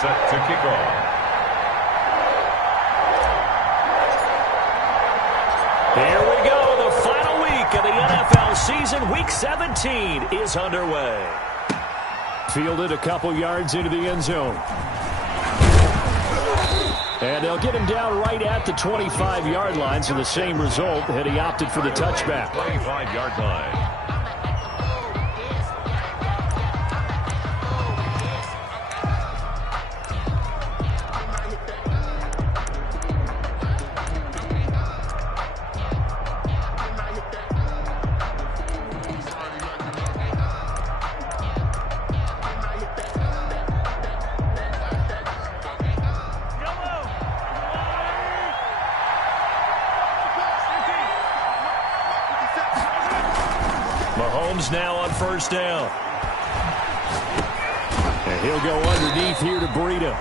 Set to kick off. Here we go. The final week of the NFL season. Week 17 is underway. Fielded a couple yards into the end zone. And they'll get him down right at the 25-yard line, so the same result, and he opted for the touchback. 25-yard line. Mahomes now on first down. And he'll go underneath here to Breida.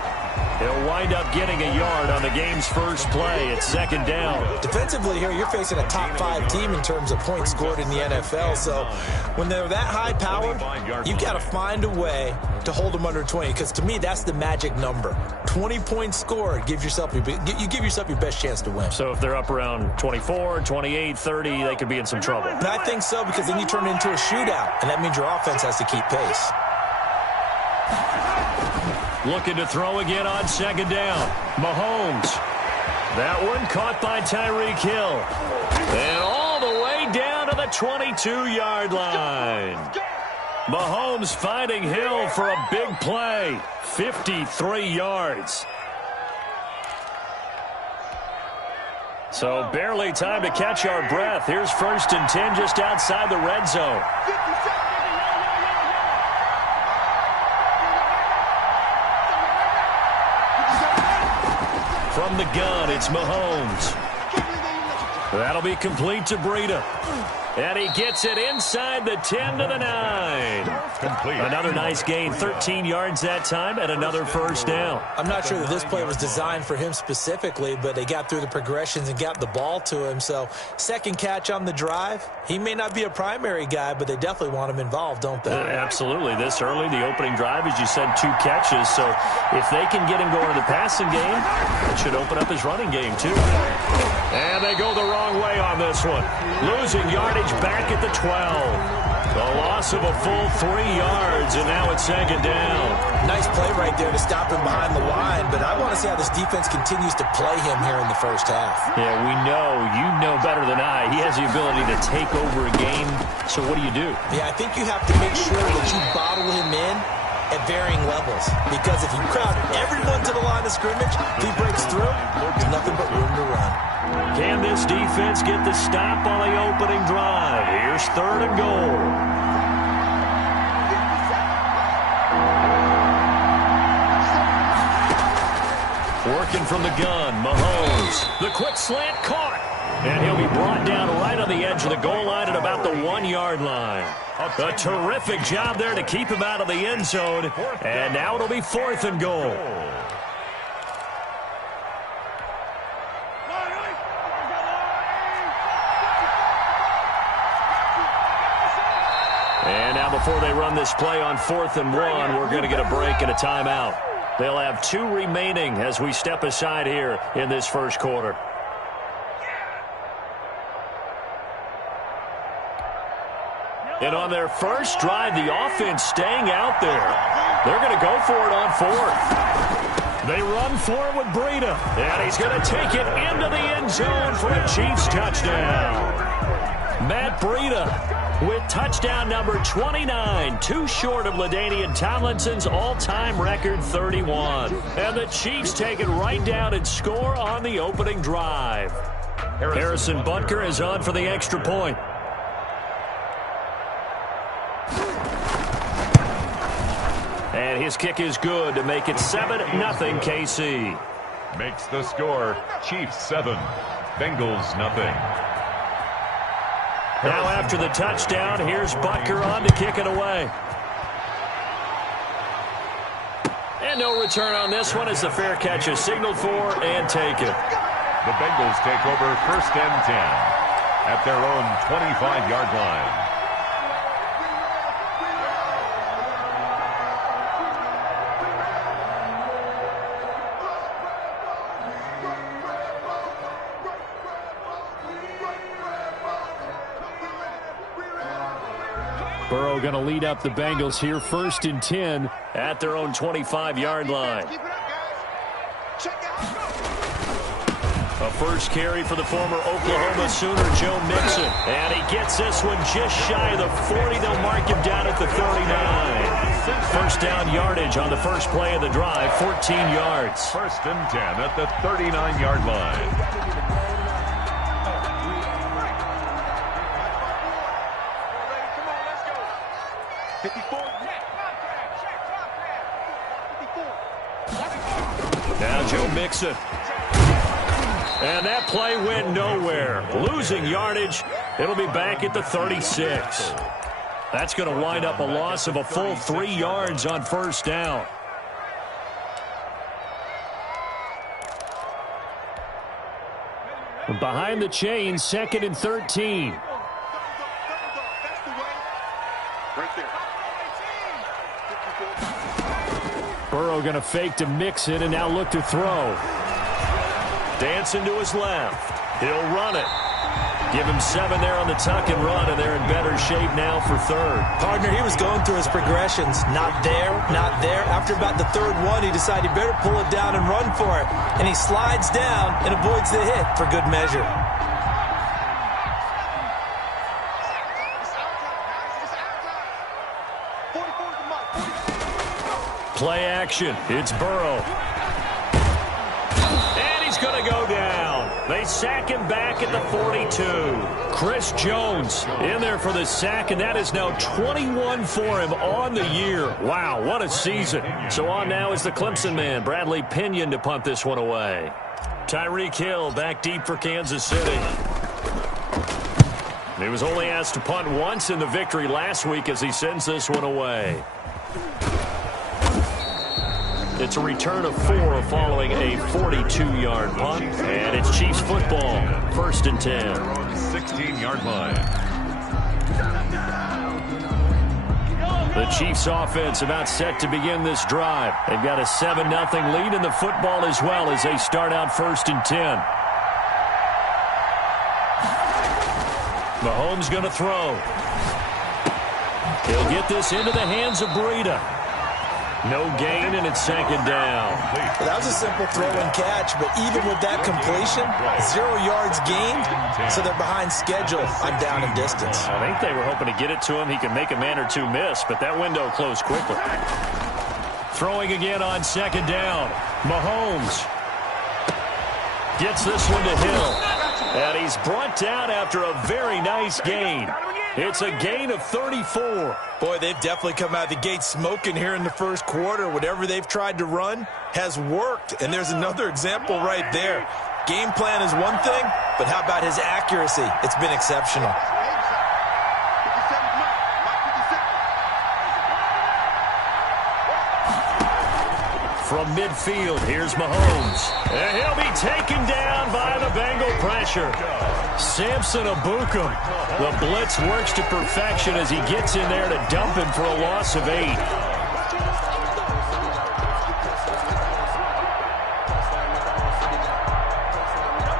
He'll wind up getting a yard on the game's first play. It's second down. Defensively here, you're facing a top-5 team in terms of points scored in the NFL. So when they're that high-powered, you've got to find a way to hold them under 20. Because to me, that's the magic number. 20 points scored, you give yourself your best chance to win. So if they're up around 24, 28, 30, they could be in some trouble. And I think so, because then you turn it into a shootout, and that means your offense has to keep pace. Looking to throw again on second down. Mahomes. That one caught by Tyreek Hill. And all the way down to the 22-yard line. Mahomes finding Hill for a big play. 53 yards. So barely time to catch our breath. Here's 1st and 10 just outside the red zone. From the gun, it's Mahomes. That'll be complete to Breida. And he gets it inside the 10 to the 9. Complete. Another nice gain, 13 yards that time, and another first down. I'm not sure that this play was designed for him specifically, but they got through the progressions and got the ball to him. So second catch on the drive. He may not be a primary guy, but they definitely want him involved, don't they? Absolutely. This early, the opening drive, as you said, 2 catches. So if they can get him going in the passing game, it should open up his running game too. And they go the wrong way on this one. Losing yardage back at the 12. The loss of a full 3 yards, and now it's second down. Nice play right there to stop him behind the line, but I want to see how this defense continues to play him here in the first half. Yeah, you know better than I. He has the ability to take over a game, so what do you do? Yeah, I think you have to make sure that you bottle him in at varying levels, because if you crowd everyone to the line of scrimmage, if he breaks through, there's nothing but room to run. Can this defense get the stop on the opening drive? Here's 3rd and goal. Working from the gun, Mahomes. The quick slant caught. And he'll be brought down right on the edge of the goal line at about the 1-yard line. A terrific job there to keep him out of the end zone. And now it'll be 4th and goal. And now before they run this play on 4th and 1, we're going to get a break and a timeout. They'll have 2 remaining as we step aside here in this first quarter. And on their first drive, the offense staying out there. They're going to go for it on 4th. They run for it with Breida. And he's going to take it into the end zone for a Chiefs touchdown. Matt Breida with touchdown number 29, too short of LaDainian Tomlinson's all-time record 31. And the Chiefs take it right down and score on the opening drive. Harrison Butker is on for the extra point. And his kick is good to make it 7-0 KC. Makes the score Chiefs 7, Bengals nothing. Now after the touchdown, here's Butker on to kick it away. And no return on this one as the fair catch is signaled for and taken. The Bengals take over 1st and 10 at their own 25-yard line. Burrow going to lead up the Bengals here, 1st and 10 at their own 25-yard line. A first carry for the former Oklahoma Sooner, Joe Mixon. And he gets this one just shy of the 40. They'll mark him down at the 39. First down yardage on the first play of the drive, 14 yards. 1st and 10 at the 39-yard line. Now Joe Mixon. And that play went nowhere. Losing yardage. It'll be back at the 36. That's going to wind up a loss of a full 3 yards on first down. Behind the chain, 2nd and 13. Burrow going to fake to Mixon and now look to throw. Dancing to his left. He'll run it. Give him 7 there on the tuck and run, and they're in better shape now for 3rd. Partner, he was going through his progressions. Not there, not there. After about the 3rd one, he decided he better pull it down and run for it. And he slides down and avoids the hit for good measure. Play action. It's Burrow. And he's going to go down. They sack him back at the 42. Chris Jones in there for the sack, and that is now 21 for him on the year. Wow, what a season. So on now is the Clemson man, Bradley Pinion, to punt this one away. Tyreek Hill back deep for Kansas City. He was only asked to punt once in the victory last week as he sends this one away. It's a return of 4 following a 42-yard punt. And it's Chiefs football. 1st and 10. 16-yard line. The Chiefs offense about set to begin this drive. They've got a 7-0 lead in the football as well as they start out 1st and 10. Mahomes going to throw. He'll get this into the hands of Breida. No gain, and it's 2nd down. Well, that was a simple throw and catch, but even with that completion, 0 yards gained, so they're behind schedule on down and distance. I think they were hoping to get it to him. He could make a man or 2 miss, but that window closed quickly. Throwing again on 2nd down. Mahomes gets this one to Hill. And he's brought down after a very nice gain. It's a gain of 34. Boy, they've definitely come out of the gate smoking here in the 1st quarter. Whatever they've tried to run has worked. And there's another example right there. Game plan is one thing, but how about his accuracy? It's been exceptional. From midfield, here's Mahomes. And he'll be taken down by the Bengal pressure. Samson Abukum. The blitz works to perfection as he gets in there to dump him for a loss of 8.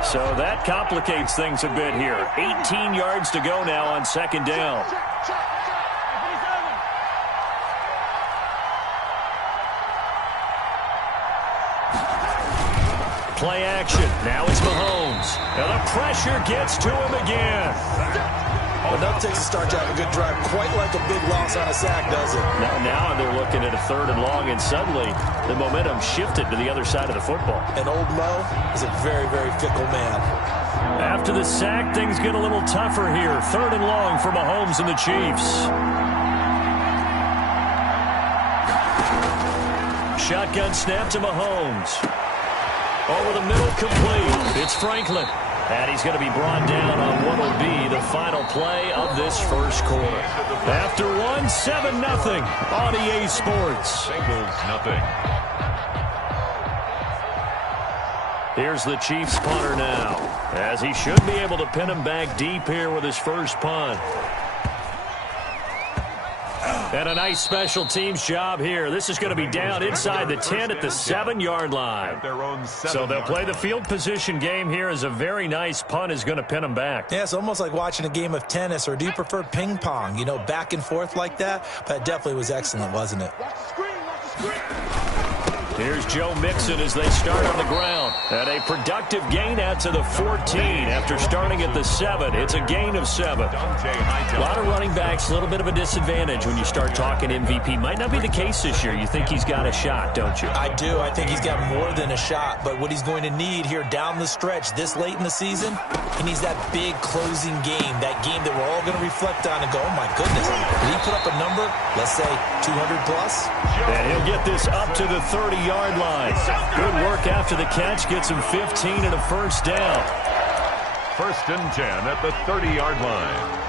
So that complicates things a bit here. 18 yards to go now on 2nd down. Play action. Now it's Mahomes. And the pressure gets to him again. Enough takes to start to have a good drive. Quite like a big loss on a sack, does it? Now they're looking at a 3rd and long, and suddenly the momentum shifted to the other side of the football. And old Mo is a very, very fickle man. After the sack, things get a little tougher here. 3rd and long for Mahomes and the Chiefs. Shotgun snap to Mahomes. Over the middle, complete. It's Franklin. And he's going to be brought down on what will be the final play of this 1st quarter. After one, 7-0 on EA Sports. Bengals nothing. Here's the Chiefs punter now, as he should be able to pin him back deep here with his first punt. And a nice special teams job here. This is going to be down inside the 10 at the 7-yard line. So they'll play the field position game here as a very nice punt is going to pin them back. Yeah, it's almost like watching a game of tennis, or do you prefer ping pong? You know, back and forth like that? But it definitely was excellent, wasn't it? Here's Joe Mixon as they start on the ground. And a productive gain out to the 14 after starting at the 7. It's a gain of 7. A lot of running backs, a little bit of a disadvantage when you start talking MVP. Might not be the case this year. You think he's got a shot, don't you? I do. I think he's got more than a shot. But what he's going to need here down the stretch this late in the season, he needs that big closing game, that game that we're all going to reflect on and go, oh, my goodness, did he put up a number, let's say 200 plus? And he'll get this up to the 30-yard line. Good work after the catch. Gets him 15 and a first down. 1st and 10 at the 30-yard line.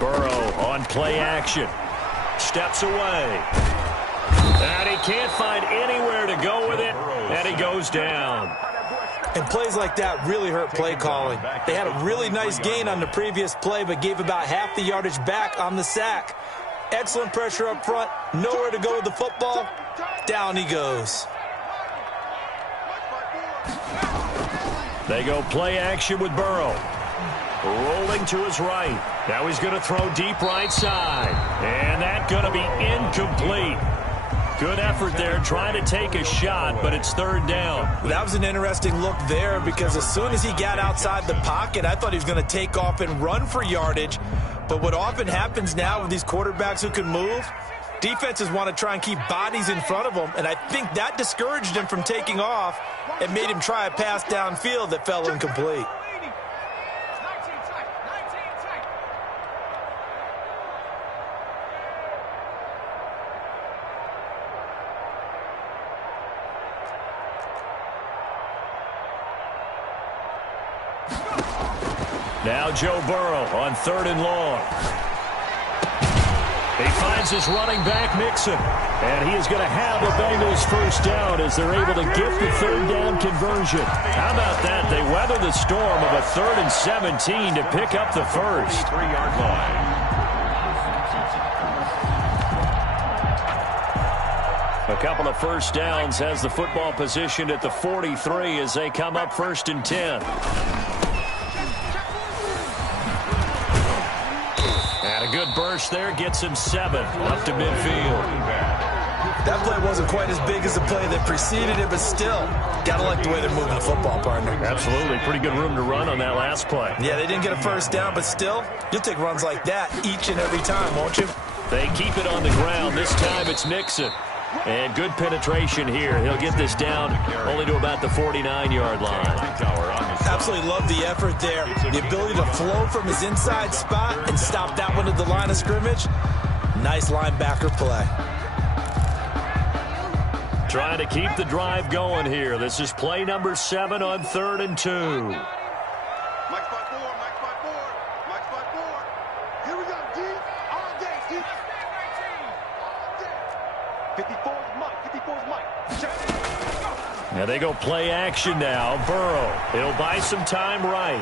Burrow on play action. Steps away. And he can't find anywhere to go with it. And he goes down. And plays like that really hurt play calling. They had a really nice gain on the previous play, but gave about half the yardage back on the sack. Excellent pressure up front. Nowhere to go with the football. Down he goes. They go play action with Burrow. Rolling to his right. Now he's going to throw deep right side. And that's going to be incomplete. Good effort there, trying to take a shot, but it's 3rd down. That was an interesting look there, because as soon as he got outside the pocket, I thought he was going to take off and run for yardage. But what often happens now with these quarterbacks who can move, defenses want to try and keep bodies in front of them, and I think that discouraged him from taking off and made him try a pass downfield that fell incomplete. Now Joe Burrow on 3rd and long. He finds his running back, Mixon. And he is going to have the Bengals first down as they're able to get the 3rd down conversion. How about that? They weather the storm of a 3rd and 17 to pick up the first. 3-yard line. A couple of first downs has the football positioned at the 43 as they come up 1st and 10. And a good burst there gets him 7 up to midfield. That play wasn't quite as big as the play that preceded it, but still, got to like the way they're moving the football, partner. Absolutely. Pretty good room to run on that last play. Yeah, they didn't get a first down, but still, you'll take runs like that each and every time, won't you? They keep it on the ground. This time it's Mixon. And good penetration here. He'll get this down only to about the 49-yard line. Absolutely love the effort there. The ability to flow from his inside spot and stop that one at the line of scrimmage. Nice linebacker play. Trying to keep the drive going here. This is play number 7 on 3rd and 2. Mike's by 4, Mike's by 4, Mike's by 4. Here we go, deep, all day, deep. 54 is Mike, 54 is Mike. Now they go play action now. Burrow, he'll buy some time right.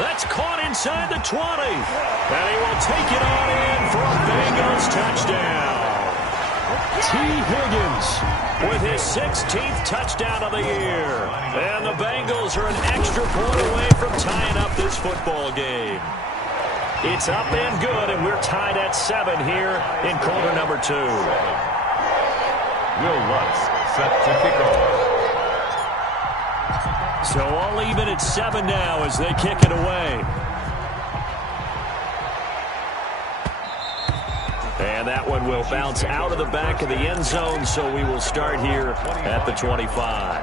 That's caught inside the 20. And he will take it on in for a Bengals touchdown. T. Higgins with his 16th touchdown of the year. And the Bengals are an extra point away from tying up this football game. It's up and good, and we're tied at 7 here in quarter number 2. Will Lutz set to kick off. So all even at 7 now as they kick it away. And that one will bounce out of the back of the end zone, so we will start here at the 25.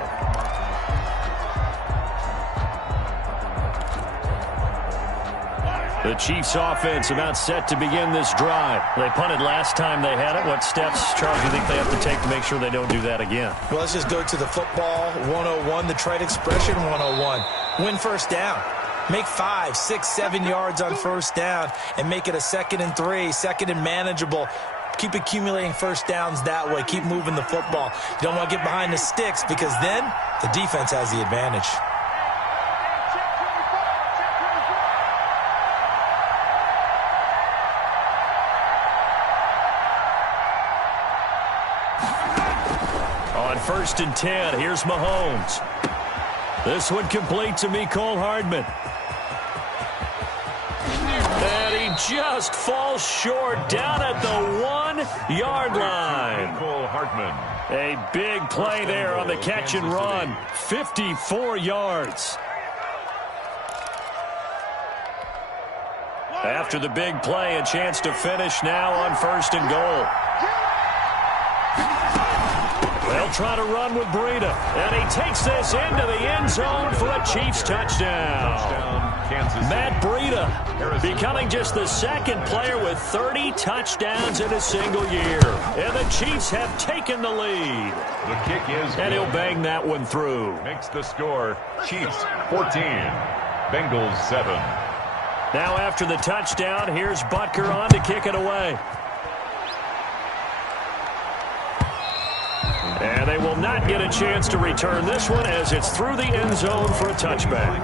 The Chiefs offense about set to begin this drive. They punted last time they had it. What steps, Charles, do you think they have to take to make sure they don't do that again? Well, let's just go to the football 101, the trade expression 101. Win first down. Make 5, 6, 7 yards on first down and make it a 2nd and 3, 2nd and manageable. Keep accumulating first downs that way. Keep moving the football. You don't want to get behind the sticks because then the defense has the advantage. On 1st and 10, here's Mahomes. This one complete to Mecole Hardman. And he just falls short down at the 1-yard line. Mecole Hardman. A big play there on the catch and run. 54 yards. After the big play, a chance to finish now on 1st and goal. They'll try to run with Breida. And he takes this into the end zone for a Chiefs touchdown. Matt Breida becoming just the 2nd player with 30 touchdowns in a single year. And the Chiefs have taken the lead. The kick is and he'll bang that one through. Makes the score Chiefs 14, Bengals 7. Now after the touchdown, here's Butker on to kick it away. And they will not get a chance to return this one as it's through the end zone for a touchback.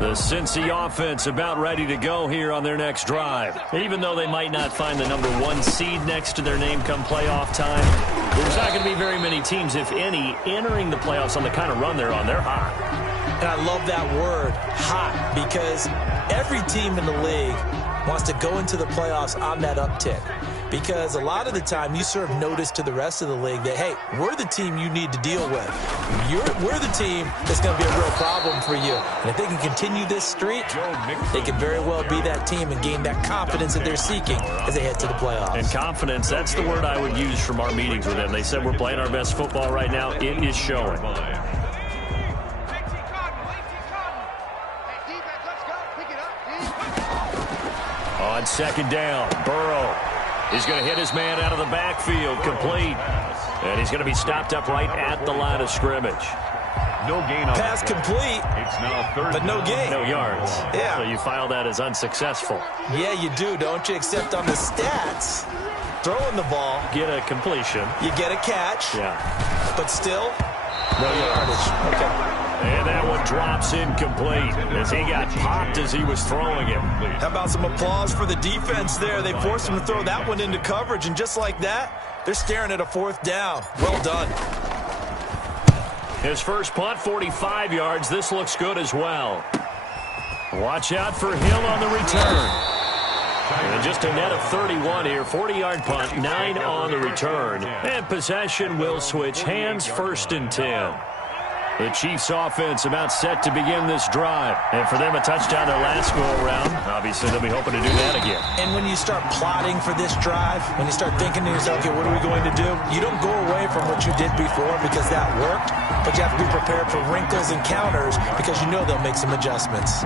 The Cincy offense about ready to go here on their next drive. Even though they might not find the #1 seed next to their name come playoff time, there's not going to be very many teams, if any, entering the playoffs on the kind of run they're on. They're hot. And I love that word, hot, because every team in the league wants to go into the playoffs on that uptick. Because a lot of the time you serve notice to the rest of the league that, hey, we're the team you need to deal with. We're the team that's going to be a real problem for you. And if they can continue this streak, they can very well be that team and gain that confidence that they're seeking as they head to the playoffs. And confidence, that's the word I would use from our meetings with them. They said we're playing our best football right now. It is showing. On 2nd down, Burrow. He's going to hit his man out of the backfield, complete. And he's going to be stopped up right at the line of scrimmage. No gain on pass complete. It's now 3rd but no gain. No yards. Yeah. So you file that as unsuccessful. Yeah, you do, don't you? Except on the stats, throwing the ball. Get a completion. You get a catch. Yeah. But still, no yardage. Okay. And that one drops incomplete as he got popped as he was throwing it. How about some applause for the defense there? They forced him to throw that one into coverage, and just like that, they're staring at a 4th down. Well done. His first punt, 45 yards. This looks good as well. Watch out for Hill on the return. And just a net of 31 here. 40-yard punt, 9 on the return. And possession will switch hands, 1st and 10. The Chiefs offense about set to begin this drive. And for them, a touchdown their last go-around. Obviously, they'll be hoping to do that again. And when you start plotting for this drive, when you start thinking to yourself, okay, what are we going to do? You don't go away from what you did before because that worked, but you have to be prepared for wrinkles and counters because you know they'll make some adjustments.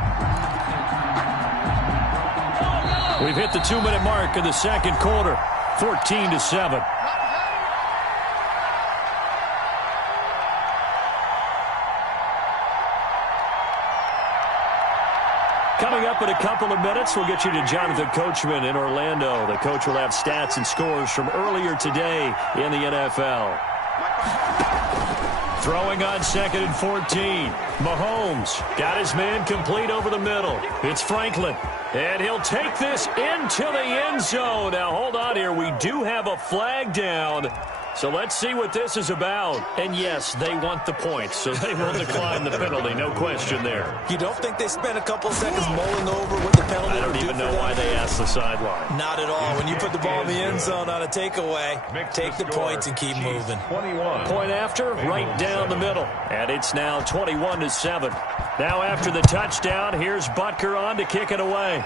We've hit the 2-minute mark of the 2nd quarter, 14-7. Coming up in a couple of minutes, we'll get you to Jonathan Coachman in Orlando. The coach will have stats and scores from earlier today in the NFL. Throwing on 2nd and 14. Mahomes got his man complete over the middle. It's Franklin. And he'll take this into the end zone. Now, hold on here. We do have a flag down. So let's see what this is about. And yes, they want the points, so they will decline the penalty. No question there. You don't think they spent a couple seconds mulling over what the penalty I would don't do even for know them? why they asked the sideline. Not at all. When you put the ball in the end zone on a takeaway, take the points and keep moving. 21. Point after, right down the middle. And it's now 21-7. Now after the touchdown, here's Butker on to kick it away.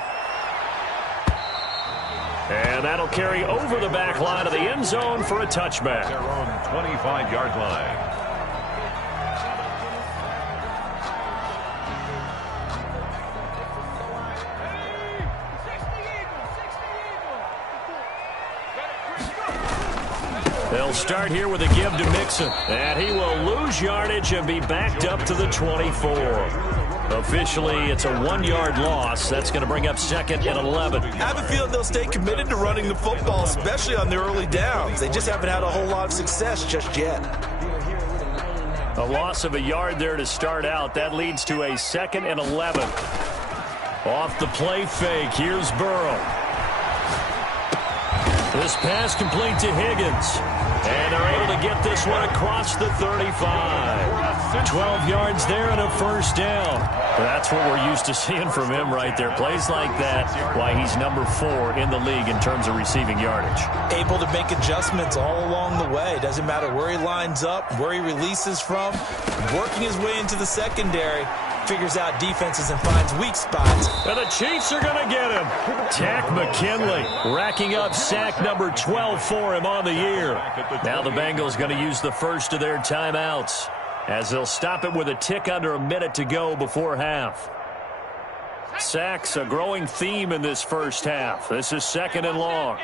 And that'll carry over the back line of the end zone for a touchback. Their own 25-yard line. They'll start here with a give to Mixon. And he will lose yardage and be backed up to the 24. Officially, it's a 1-yard loss. That's going to bring up 2nd and 11. I have a feeling they'll stay committed to running the football, especially on the early downs. They just haven't had a whole lot of success just yet. A loss of a yard there to start out. That leads to a 2nd and 11. Off the play fake, here's Burrow. This pass complete to Higgins. And they're able to get this one across the 35. 12 yards there and a first down. That's what we're used to seeing from him right there. Plays like that, why he's number 4 in the league in terms of receiving yardage. Able to make adjustments all along the way. Doesn't matter where he lines up, where he releases from. Working his way into the secondary. Figures out defenses and finds weak spots. And the Chiefs are going to get him. Tack McKinley racking up sack number 12 for him on the year. Now the Bengals going to use the first of their timeouts as they'll stop it with a tick under a minute to go before half. Sacks a growing theme in this first half. This is 2nd and long.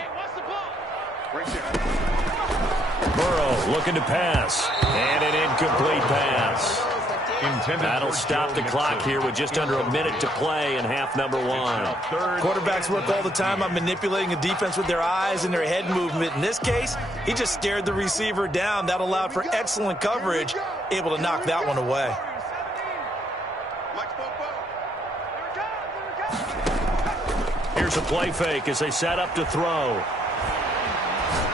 Burrow looking to pass. And an incomplete pass. That'll stop the clock here with just under a minute to play in half number 1. Quarterbacks work all the time on manipulating a defense with their eyes and their head movement. In this case, he just stared the receiver down. That allowed for excellent coverage, able to knock that one away. Here's a play fake as they set up to throw.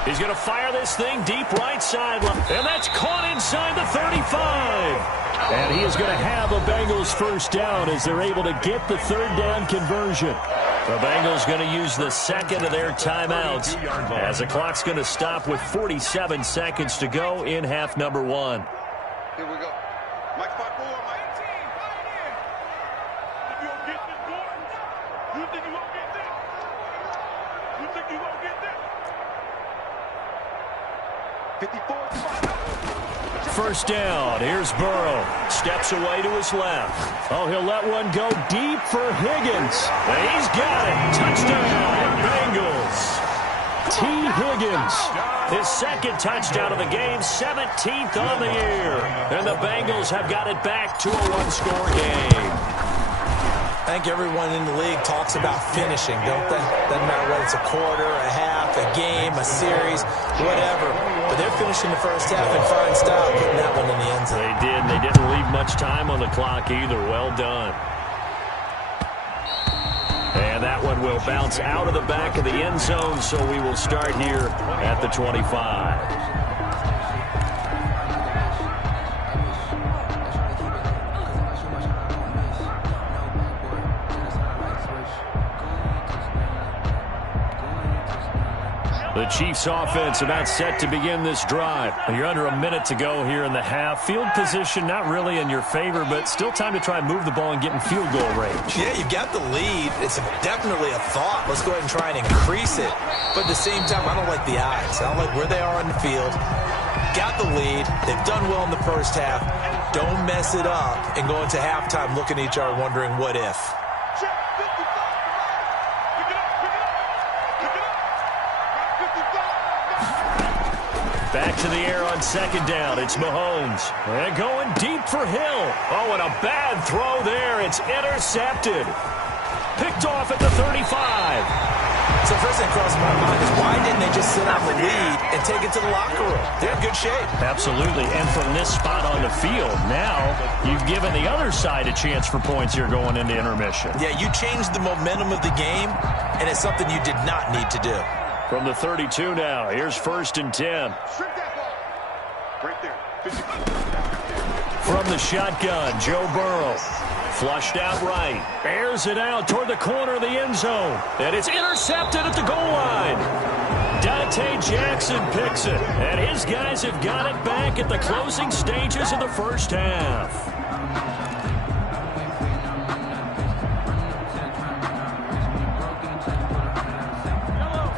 He's going to fire this thing deep right sideline. And that's caught inside the 35. And he is going to have a Bengals first down as they're able to get the 3rd down conversion. The Bengals going to use the 2nd of their timeouts as the clock's going to stop with 47 seconds to go in half number 1. Here we go. Mike 5-4, Mike. You gonna get this, boy? You think you gonna get this? You think you gonna get this? 54. First down. Here's Burrow. Steps away to his left. Oh, he'll let one go deep for Higgins. And he's got it. Touchdown, Bengals. T. Higgins. His 2nd touchdown of the game, 17th on the year. And the Bengals have got it back to a 1-score game. I think everyone in the league talks about finishing, don't they? Doesn't matter whether it's a quarter, a half, a game, a series, whatever. But they're finishing the first half in fine style, putting that one in the end zone. They did. They didn't leave much time on the clock either. Well done. And that one will bounce out of the back of the end zone, so we will start here at the 25. The Chiefs offense about set to begin this drive. You're under a minute to go here in the half. Field position not really in your favor, but still time to try and move the ball and get in field goal range. Yeah, you've got the lead. It's definitely a thought. Let's go ahead and try and increase it. But at the same time, I don't like the odds. I don't like where they are on the field. Got the lead. They've done well in the first half. Don't mess it up and go into halftime looking at each other wondering what if. Back to the air on 2nd down. It's Mahomes. And going deep for Hill. Oh, and a bad throw there. It's intercepted. Picked off at the 35. So first thing crossed my mind is why didn't they just sit on the lead and take it to the locker room? They're in good shape. Absolutely. And from this spot on the field, now you've given the other side a chance for points here going into intermission. Yeah, you changed the momentum of the game, and it's something you did not need to do. From the 32 now, here's 1st and 10. Right there. From the shotgun, Joe Burrow. Flushed out right. Airs it out toward the corner of the end zone. And it's intercepted at the goal line. Dante Jackson picks it. And his guys have got it back at the closing stages of the first half.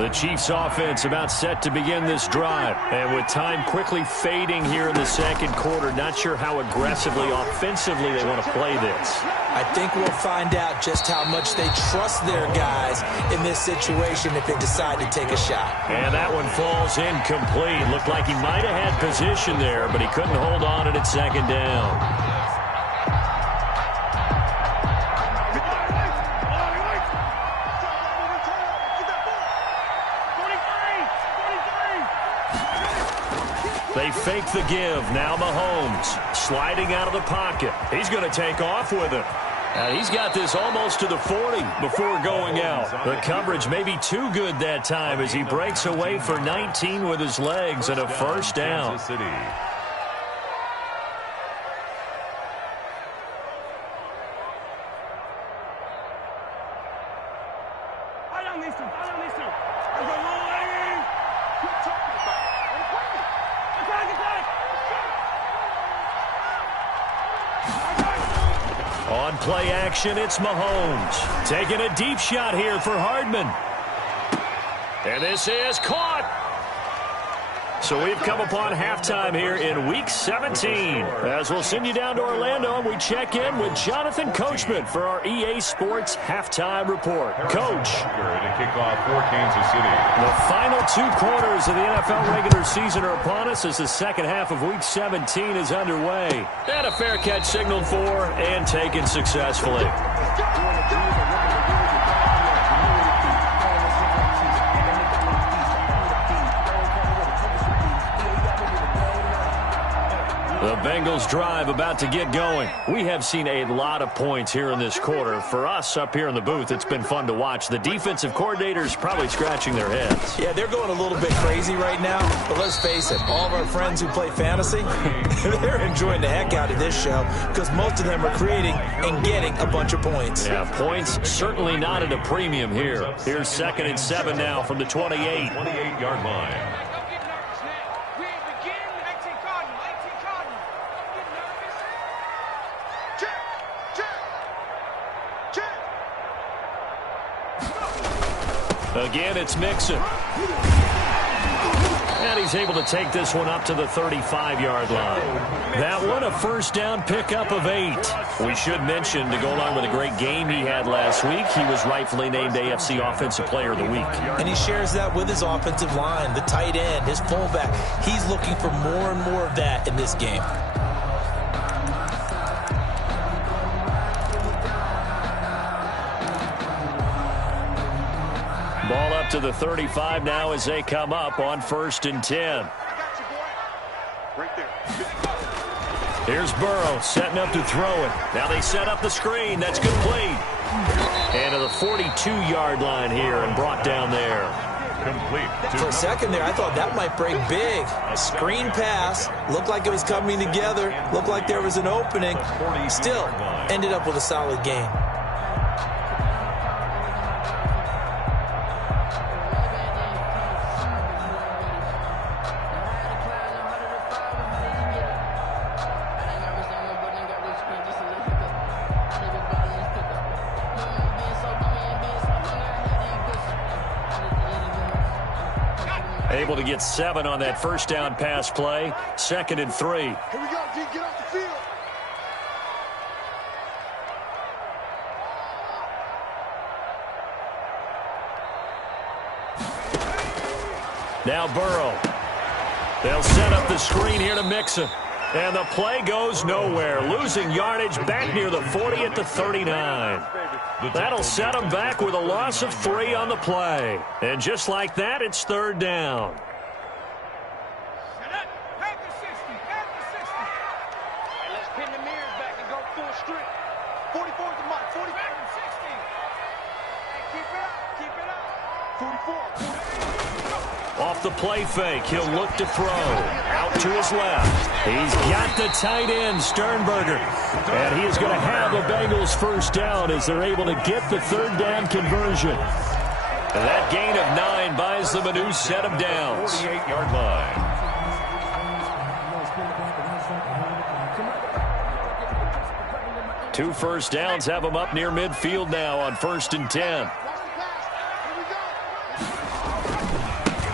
The Chiefs offense about set to begin this drive. And with time quickly fading here in the second quarter, not sure how aggressively, offensively they want to play this. I think we'll find out just how much they trust their guys in this situation if they decide to take a shot. And that one falls incomplete. Looked like he might have had position there, but he couldn't hold on at second down. They fake the give. Now Mahomes sliding out of the pocket. He's going to take off with it. And he's got this almost to the 40 before going out. The coverage may be too good that time as he breaks away for 19 with his legs and a first down. On play action, it's Mahomes. Taking a deep shot here for Hardman. And this is caught. So we've come upon halftime here in Week 17. As we'll send you down to Orlando, and we check in with Jonathan Coachman for our EA Sports Halftime Report. Coach. To kick off for Kansas City. The final 2 quarters of the NFL regular season are upon us as the second half of Week 17 is underway. And a fair catch signaled for and taken successfully. The Bengals drive about to get going. We have seen a lot of points here in this quarter. For us up here in the booth, it's been fun to watch. The defensive coordinators probably scratching their heads. Yeah, they're going a little bit crazy right now. But let's face it, all of our friends who play fantasy, they're enjoying the heck out of this show because most of them are creating and getting a bunch of points. Yeah, points certainly not at a premium here. Here's 2nd and 7 now from the 28. 28-yard line. Again, it's Mixon. And he's able to take this one up to the 35-yard line. That one, a first down pickup of 8. We should mention, to go along with a great game he had last week, he was rightfully named AFC Offensive Player of the Week. And he shares that with his offensive line, the tight end, his fullback. He's looking for more and more of that in this game. Ball up to the 35 now as they come up on 1st and 10. Here's Burrow setting up to throw it. Now they set up the screen. That's complete. And to the 42-yard line here and brought down there. Complete. For a second there, I thought that might break big. Screen pass. Looked like it was coming together. Looked like there was an opening. Still ended up with a solid game. Able to get 7 on that first down pass play. 2nd and 3. Here we go, D. Get off the field. Now Burrow. They'll set up the screen here to Mixon. And the play goes nowhere. Losing yardage back near the 40 at the 39. That'll set them back with a loss of 3 on the play. And just like that, it's 3rd down. Let's pin the mirrors back and go full strip. 44 is the mark. 45 and 60. Hey, keep it up. Keep it up. 44. Off the play fake, he'll look to throw. Out to his left. He's got the tight end, Sternberger. And he is going to have the Bengals first down as they're able to get the 3rd down conversion. And that gain of 9 buys them a new set of downs. 48-yard line. Two first downs have them up near midfield now on 1st and 10.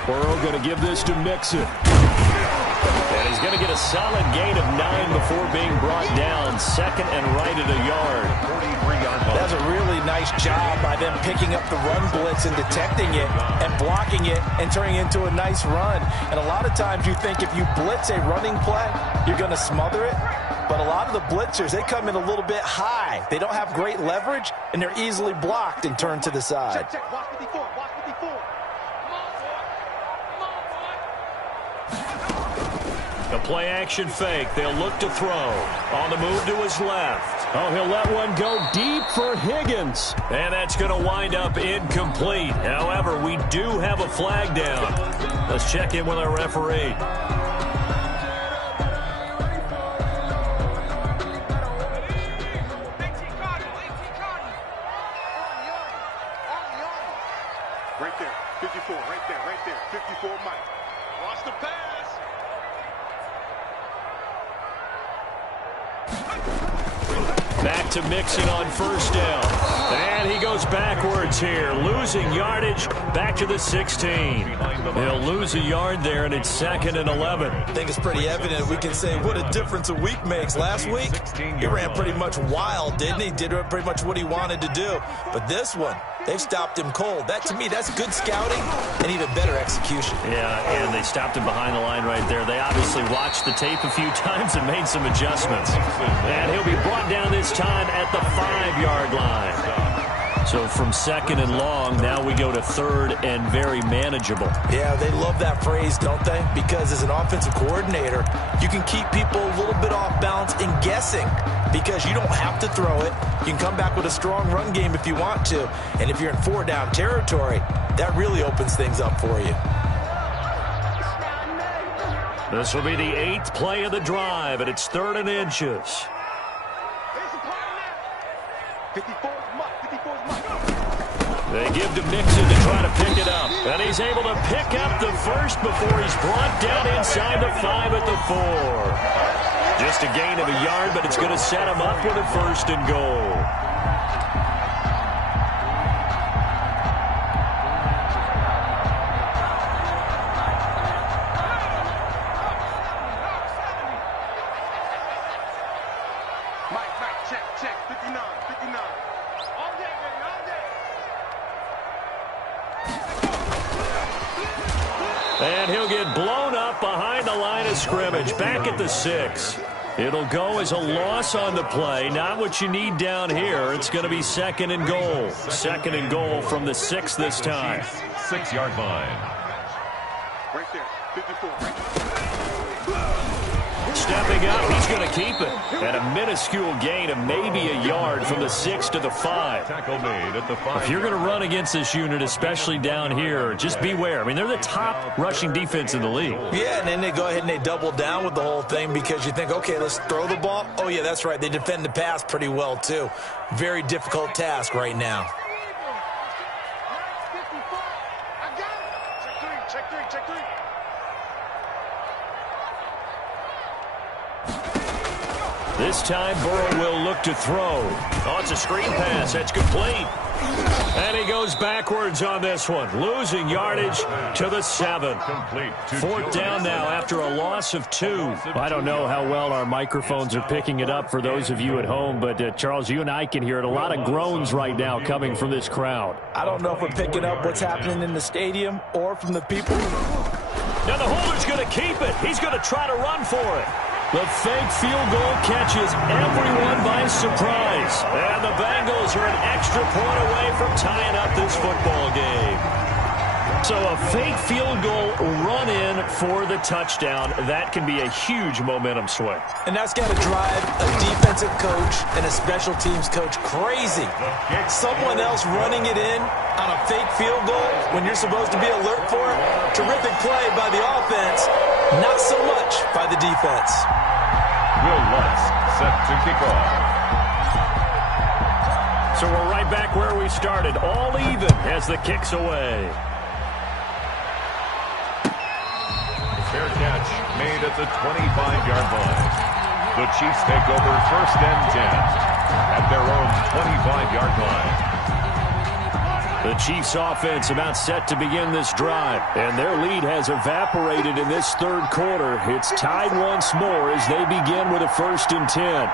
Burrow going to give this to Mixon. And he's going to get a solid gain of 9 before being brought down. Second and right at a yard. 43-yard line. That's a really nice job by them picking up the run blitz and detecting it and blocking it and turning it into a nice run. And a lot of times you think if you blitz a running play, you're going to smother it. But a lot of the blitzers, they come in a little bit high. They don't have great leverage, and they're easily blocked and turned to the side. Check. Watch 54. Watch 54. A play-action fake. They'll look to throw. On the move to his left. Oh, he'll let one go deep for Higgins. And that's going to wind up incomplete. However, we do have a flag down. Let's check in with our referee. Right there. 54. Right there. 54 Mike. Watch the pass. Back to Mixon on first down. And he goes backwards here, losing yardage back to the 16. He'll lose a yard there, and it's 2nd and 11. I think it's pretty evident. We can say what a difference a week makes. Last week, he ran pretty much wild, didn't he? Did pretty much what he wanted to do. But this one, they've stopped him cold. That, to me, that's good scouting and even better execution. Yeah, and they stopped him behind the line right there. They obviously watched the tape a few times and made some adjustments. And he'll be brought down this time at the 5-yard line. So from 2nd and long, now we go to 3rd and very manageable. Yeah, they love that phrase, don't they? Because as an offensive coordinator, you can keep people a little bit off balance and guessing because you don't have to throw it. You can come back with a strong run game if you want to. And if you're in 4-down territory, that really opens things up for you. This will be the 8th play of the drive, and it's 3rd and inches. 54 Mike. They give to Mixon to try to pick it up. And he's able to pick up the first before he's brought down inside the 5 at the 4. Just a gain of a yard, but it's going to set him up with a 1st and goal. Check. 59. All day, baby, all day. And he'll get blown up behind the line of scrimmage, back at the 6. It'll go as a loss on the play, not what you need down here. It's going to be 2nd and goal. 2nd and goal from the 6 this time. 6-yard line. Right there, 54. Stepping up, he's going to keep it. And a minuscule gain of maybe a yard from the 6 to the 5. Tackle made at the 5. If you're going to run against this unit, especially down here, just beware. I mean, they're the top rushing defense in the league. Yeah, and then they go ahead and they double down with the whole thing because you think, okay, let's throw the ball. Oh, yeah, that's right. They defend the pass pretty well, too. Very difficult task right now. Check three. This time, Burrow will look to throw. Oh, it's a screen pass. That's complete. And he goes backwards on this one, losing yardage to the 7. Complete. 4th down now after a loss of 2. I don't know how well our microphones are picking it up for those of you at home, but Charles, you and I can hear it. A lot of groans right now coming from this crowd. I don't know if we're picking up what's happening in the stadium or from the people. Now the holder's going to keep it. He's going to try to run for it. The fake field goal catches everyone by surprise. And the Bengals are an extra point away from tying up this football game. So a fake field goal run in for the touchdown. That can be a huge momentum swing. And that's got to drive a defensive coach and a special teams coach crazy. Someone else running it in on a fake field goal when you're supposed to be alert for it. Terrific play by the offense. Not so much by the defense. Will Lutz set to kick off. So we're right back where we started. All even as the kick's away. Fair catch made at the 25-yard line. The Chiefs take over 1st and 10 at their own 25-yard line. The Chiefs offense about set to begin this drive, and their lead has evaporated in this third quarter. It's tied once more as they begin with a 1st and 10.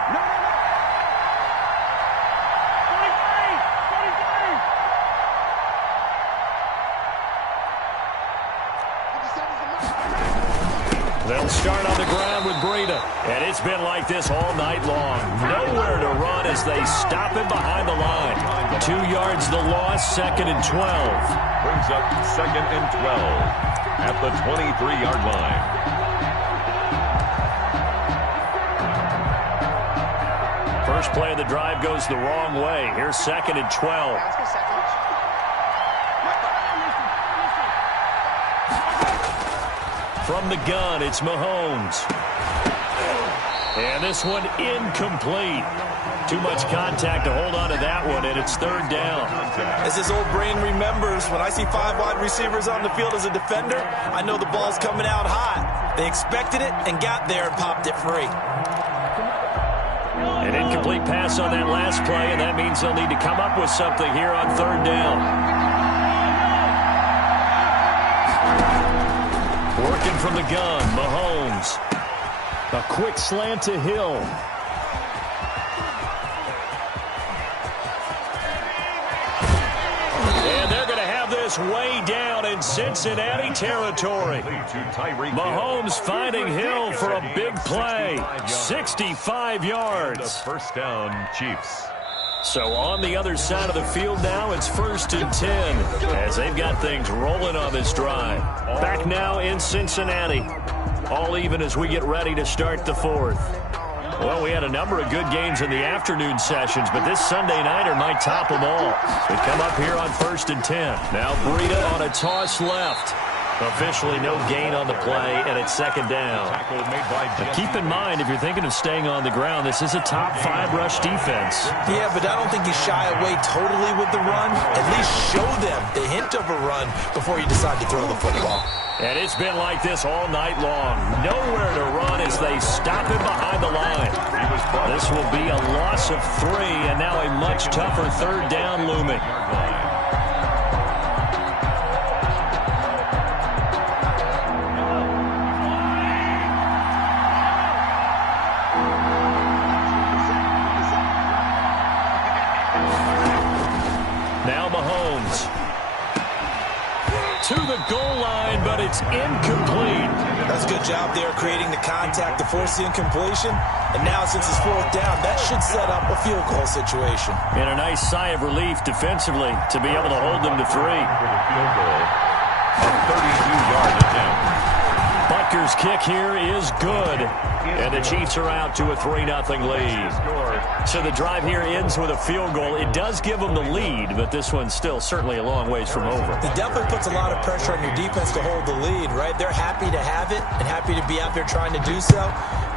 They'll start on the ground with Breida. And it's been like this all night long. Nowhere to run as they stop him behind the line. 2 yards the loss, 2nd and 12. Brings up 2nd and 12 at the 23-yard line. First play of the drive goes the wrong way. Here's 2nd and 12. From the gun, it's Mahomes. And this one incomplete. Too much contact to hold on to that one, and it's 3rd down. As his old brain remembers, when I see 5 wide receivers on the field as a defender, I know the ball's coming out hot. They expected it and got there and popped it free. An incomplete pass on that last play, and that means they'll need to come up with something here on 3rd down. Working from the gun, Mahomes. A quick slant to Hill. And they're going to have this way down in Cincinnati territory. Mahomes finding Hill for a big play. 65 yards. First down, Chiefs. So on the other side of the field now, it's 1st and 10 as they've got things rolling on this drive. Back now in Cincinnati. All even as we get ready to start the 4th. Well, we had a number of good games in the afternoon sessions, but this Sunday nighter might top them all. They come up here on 1st and 10. Now Breida on a toss left. Officially no gain on the play, and it's 2nd down. Now keep in mind, if you're thinking of staying on the ground, this is a top 5 rush defense. Yeah, but I don't think you shy away totally with the run. At least show them the hint of a run before you decide to throw the football. And it's been like this all night long. Nowhere to run as they stop him behind the line. This will be a loss of 3, and now a much tougher 3rd down looming. Now Mahomes. To the goal line, but it's incomplete. That's a good job there creating the contact to force the incompletion. And now since it's 4th down, that should set up a field goal situation. And a nice sigh of relief defensively to be able to hold them to 3. Field goal. A 32-yard attempt. Butker's kick here is good. And the Chiefs are out to a 3-0 lead. So the drive here ends with a field goal. It does give them the lead, but this one's still certainly a long ways from over. It definitely puts a lot of pressure on your defense to hold the lead, right? They're happy to have it and happy to be out there trying to do so.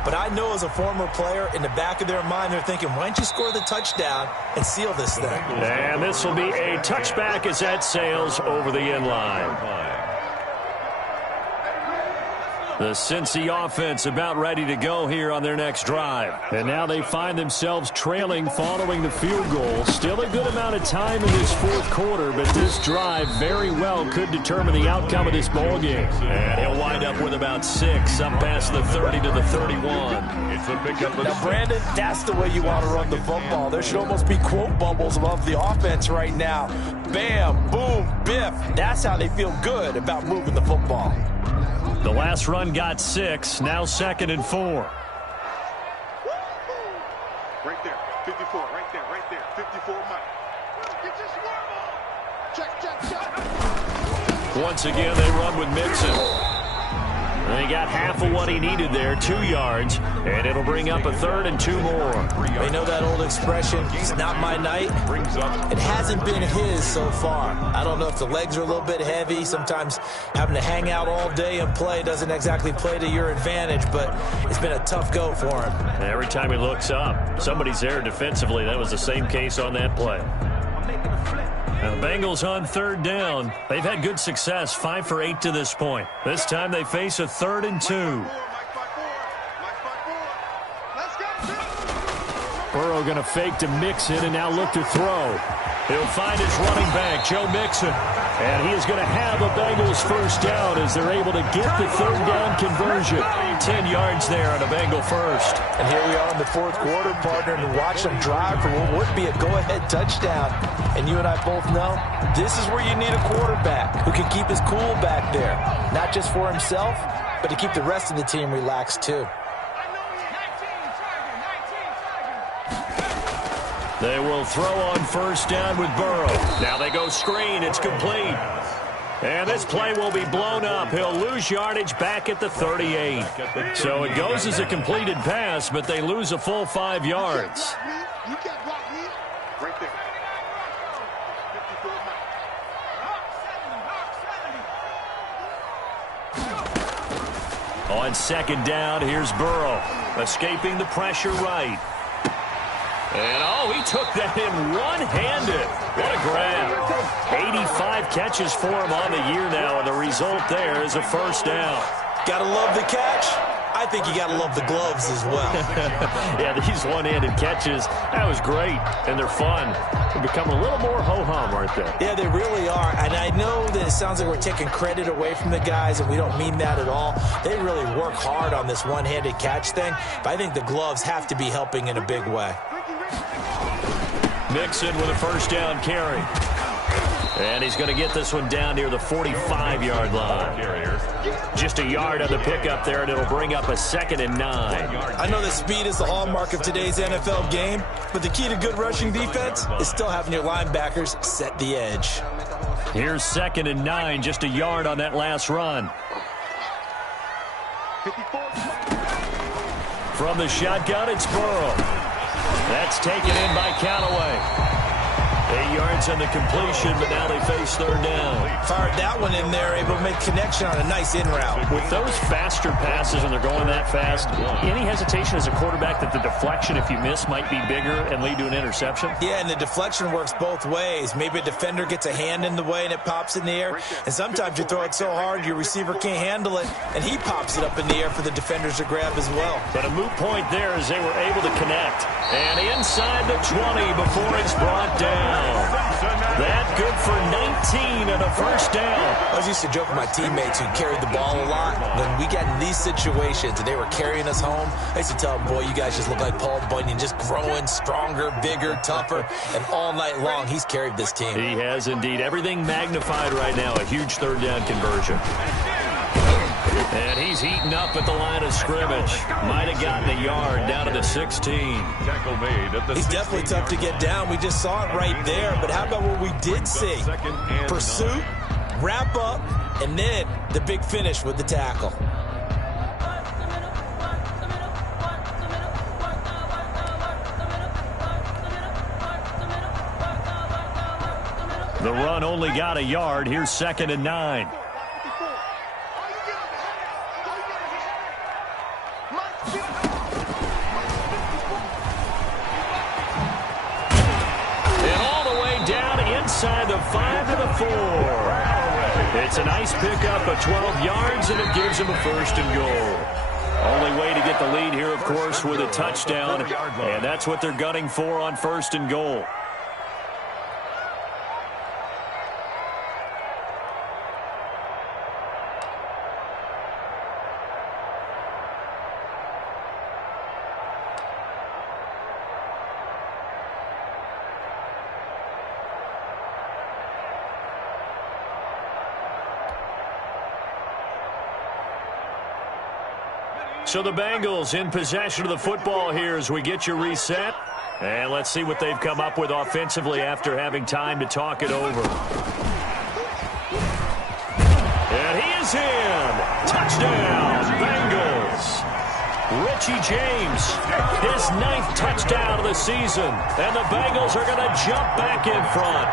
But I know as a former player, in the back of their mind, they're thinking, why don't you score the touchdown and seal this thing? And this will be a touchback as that sails over the end line. The Cincy offense about ready to go here on their next drive. And now they find themselves trailing following the field goal. Still a good amount of time in this 4th quarter, but this drive very well could determine the outcome of this ball game. And he'll wind up with about 6, up past the 30 to the 31. It's a pickup. Now, Brandon, that's the way you want to run the football. There should almost be quote bubbles above the offense right now. Bam, boom, biff. That's how they feel good about moving the football. The last run got 6, now 2nd and 4. Right there, 54, right there, 54, Mike. Get your swerve on. Check. Once again, they run with Mixon. They got half of what he needed there, 2 yards, and it'll bring up a 3rd and 2 more. They know that old expression, it's not my night. It hasn't been his so far. I don't know if the legs are a little bit heavy. Sometimes having to hang out all day and play doesn't exactly play to your advantage, but it's been a tough go for him. And every time he looks up, somebody's there defensively. That was the same case on that play. And the Bengals on 3rd down. They've had good success, 5 for 8 to this point. This time they face a 3rd and 2. Burrow going to fake to Mixon and now look to throw. He'll find his running back, Joe Mixon. And he is going to have a Bengals first down as they're able to get the third down conversion. 10 yards there on a Bengal first. And here we are in the fourth quarter, partner, and watch them drive for what would be a go-ahead touchdown. And you and I both know this is where you need a quarterback who can keep his cool back there. Not just for himself, but to keep the rest of the team relaxed too. They will throw on first down with Burrow. Now they go screen. It's complete. And this play will be blown up. He'll lose yardage back at the 38. So it goes as a completed pass, but they lose a full 5 yards. On second down, here's Burrow, escaping the pressure right. And, oh, he took that in one-handed. What a grab. 85 catches for him on the year now, and the result there is a first down. Gotta love the catch. I think you gotta love the gloves as well. Yeah, these one-handed catches, that was great, and they're fun. They're becoming a little more ho-hum, aren't they? Yeah, they really are, and I know that it sounds like we're taking credit away from the guys, and we don't mean that at all. They really work hard on this one-handed catch thing, but I think the gloves have to be helping in a big way. Mixon with a first down carry. And he's going to get this one down near the 45-yard line. Just a yard on the pickup there, and it'll bring up a 2nd and 9. I know that speed is the hallmark of today's NFL game, but the key to good rushing defense is still having your linebackers set the edge. Here's 2nd and 9, just a yard on that last run. From the shotgun, it's Burrow. That's taken in by Callaway. 8 yards on the completion, but now they face third down. Fired that one in there, able to make connection on a nice in route. With those faster passes, and they're going that fast, any hesitation as a quarterback that the deflection, if you miss, might be bigger and lead to an interception? Yeah, and the deflection works both ways. Maybe a defender gets a hand in the way and it pops in the air, and sometimes you throw it so hard your receiver can't handle it, and he pops it up in the air for the defenders to grab as well. But a moot point there as they were able to connect. And inside the 20 before it's brought down. That good for 19 and a first down. I was used to joke with my teammates who carried the ball a lot. When we got in these situations and they were carrying us home, I used to tell them, boy, you guys just look like Paul Bunyan, just growing stronger, bigger, tougher. And all night long, he's carried this team. He has indeed. Everything magnified right now. A huge third down conversion. And he's heating up at the line of scrimmage. Might have gotten a yard down to the 16. He's definitely tough to get down. We just saw it right there. But how about what we did see? Pursuit, wrap up, and then the big finish with the tackle. The run only got a yard. Here's 2nd and 9. Inside the 5 to the 4. It's a nice pickup of 12 yards, and it gives him a 1st and goal. Only way to get the lead here, of course, with a touchdown, and that's what they're gunning for on 1st and goal. So the Bengals in possession of the football here as we get you reset. And let's see what they've come up with offensively after having time to talk it over. And he is in. Touchdown, Bengals. Richie James, his 9th touchdown of the season. And the Bengals are going to jump back in front.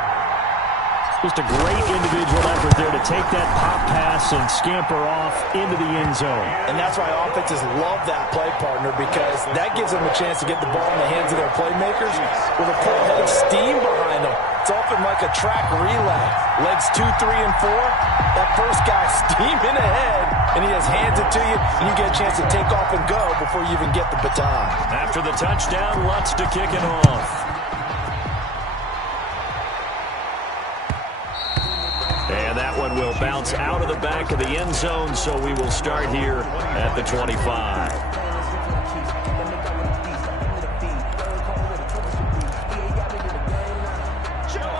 Just a great individual effort there to take that pop pass and scamper off into the end zone. And that's why offenses love that play, partner, because that gives them a chance to get the ball in the hands of their playmakers with a full head of steam behind them. It's often like a track relay. Legs 2, 3, and 4. That first guy steaming ahead. and he just hands it to you, and you get a chance to take off and go before you even get the baton. After the touchdown, Lutz to kick it off. And that one will bounce out of the back of the end zone, so we will start here at the 25.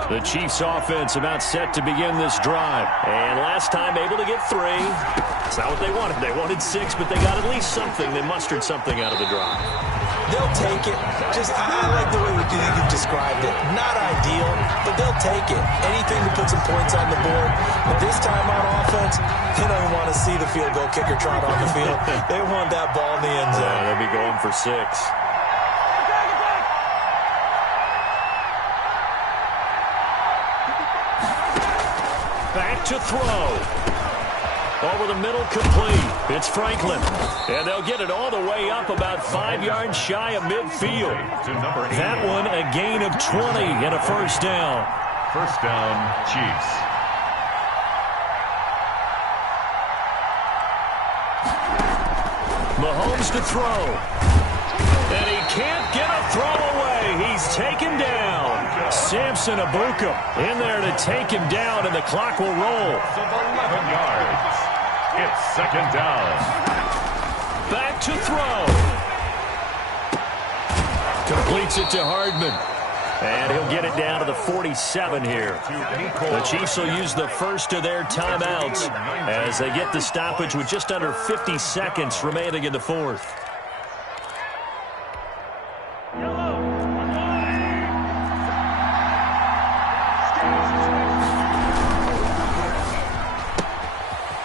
The Chiefs offense about set to begin this drive. And last time able to get 3. It's not what they wanted. They wanted 6, but they got at least something. They mustered something out of the drive. They'll take it. I like the way you've described it. Not ideal, but they'll take it. Anything to put some points on the board. But this time on offense, they don't want to see the field goal kicker trot on the field. They want that ball in the end zone. They'll be going for 6. Back to throw. Over the middle, complete. It's Franklin. And they'll get it all the way up about 5 yards shy of midfield. That one a gain of 20 and a first down. First down, Chiefs. Mahomes to throw. And he can't get a throw away. He's taken down. Samson Abuka in there to take him down, and the clock will roll. 11 yards. It's second down. Back to throw. Completes it to Hardman. And he'll get it down to the 47 here. The Chiefs will use the first of their timeouts as they get the stoppage with just under 50 seconds remaining in the fourth.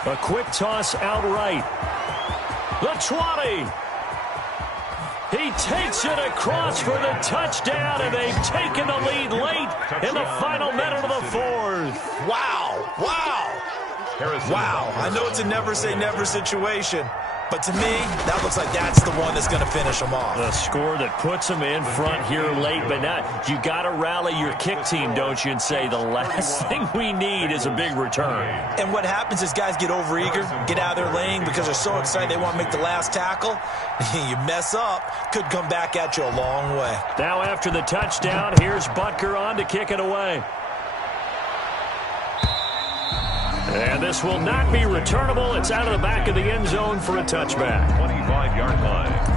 A quick toss outright. The 20. He takes it across for the touchdown, and they've taken the lead late in the final minute of the fourth. Wow. Wow. Wow. I know it's a never say never situation, but to me, that looks like that's the one that's going to finish them off. A score that puts them in front here late, but not. You got to rally your kick team, don't you, and say the last thing we need is a big return. And what happens is guys get overeager, get out of their lane because they're so excited they want to make the last tackle. You mess up, could come back at you a long way. Now after the touchdown, here's Butker on to kick it away. And this will not be returnable. It's out of the back of the end zone for a touchback. 25-yard line.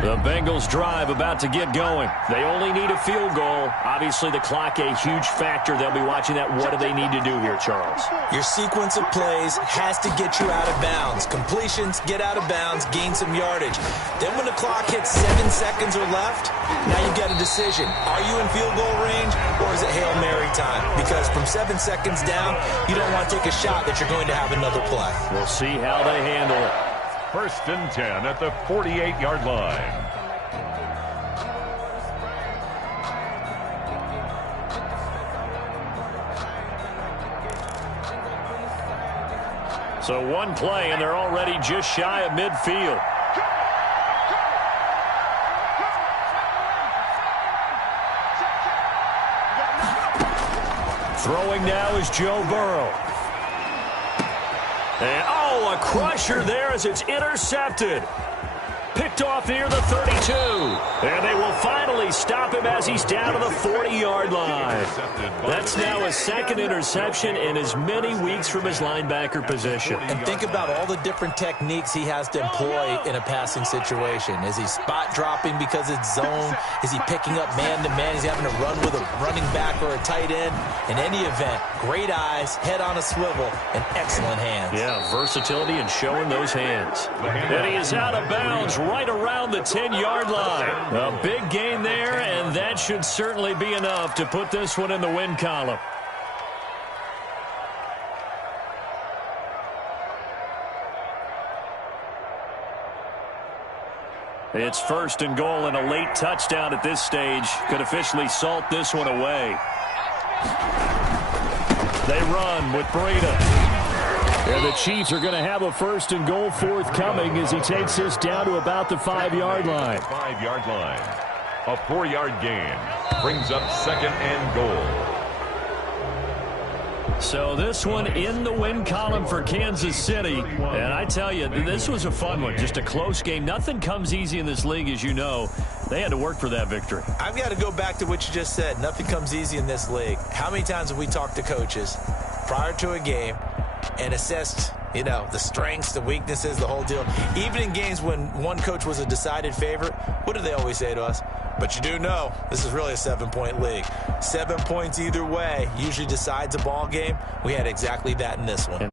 The Bengals drive about to get going. They only need a field goal. Obviously, the clock a huge factor. They'll be watching that. What do they need to do here, Charles? Your sequence of plays has to get you out of bounds. Completions, get out of bounds, gain some yardage. Then when the clock hits 7 seconds or left, now you've got a decision. Are you in field goal range, or is it Hail Mary time? Because from 7 seconds down, you don't want to take a shot that you're going to have another play. We'll see how they handle it. First and 10 at the 48-yard line. So one play, and they're already just shy of midfield. Throwing now is Joe Burrow. And, a crusher there as it's intercepted. Picked off near the 32. And they will finally stop him as he's down to the 40-yard line. That's now his second interception in as many weeks from his linebacker position. And think about all the different techniques he has to employ in a passing situation. Is he spot dropping because it's zone? Is he picking up man-to-man? Is he having to run with a running back or a tight end? In any event, great eyes, head on a swivel, and excellent hands. Yeah, versatility and showing those hands. And he is out of bounds right around the 10-yard line. A big gain there, and that should certainly be enough to put this one in the win column. It's first and goal, and a late touchdown at this stage could officially salt this one away. They run with Breida. And the Chiefs are going to have a first and goal forthcoming as he takes this down to about the 5-yard line. 5-yard line. A 4-yard gain brings up second and goal. So this one in the win column for Kansas City. And I tell you, this was a fun one. Just a close game. Nothing comes easy in this league, as you know. They had to work for that victory. I've got to go back to what you just said. Nothing comes easy in this league. How many times have we talked to coaches prior to a game and assessed, the strengths, the weaknesses, the whole deal? Even in games when one coach was a decided favorite, what do they always say to us? But you do know this is really a 7-point league. 7 points either way usually decides a ball game. We had exactly that in this one.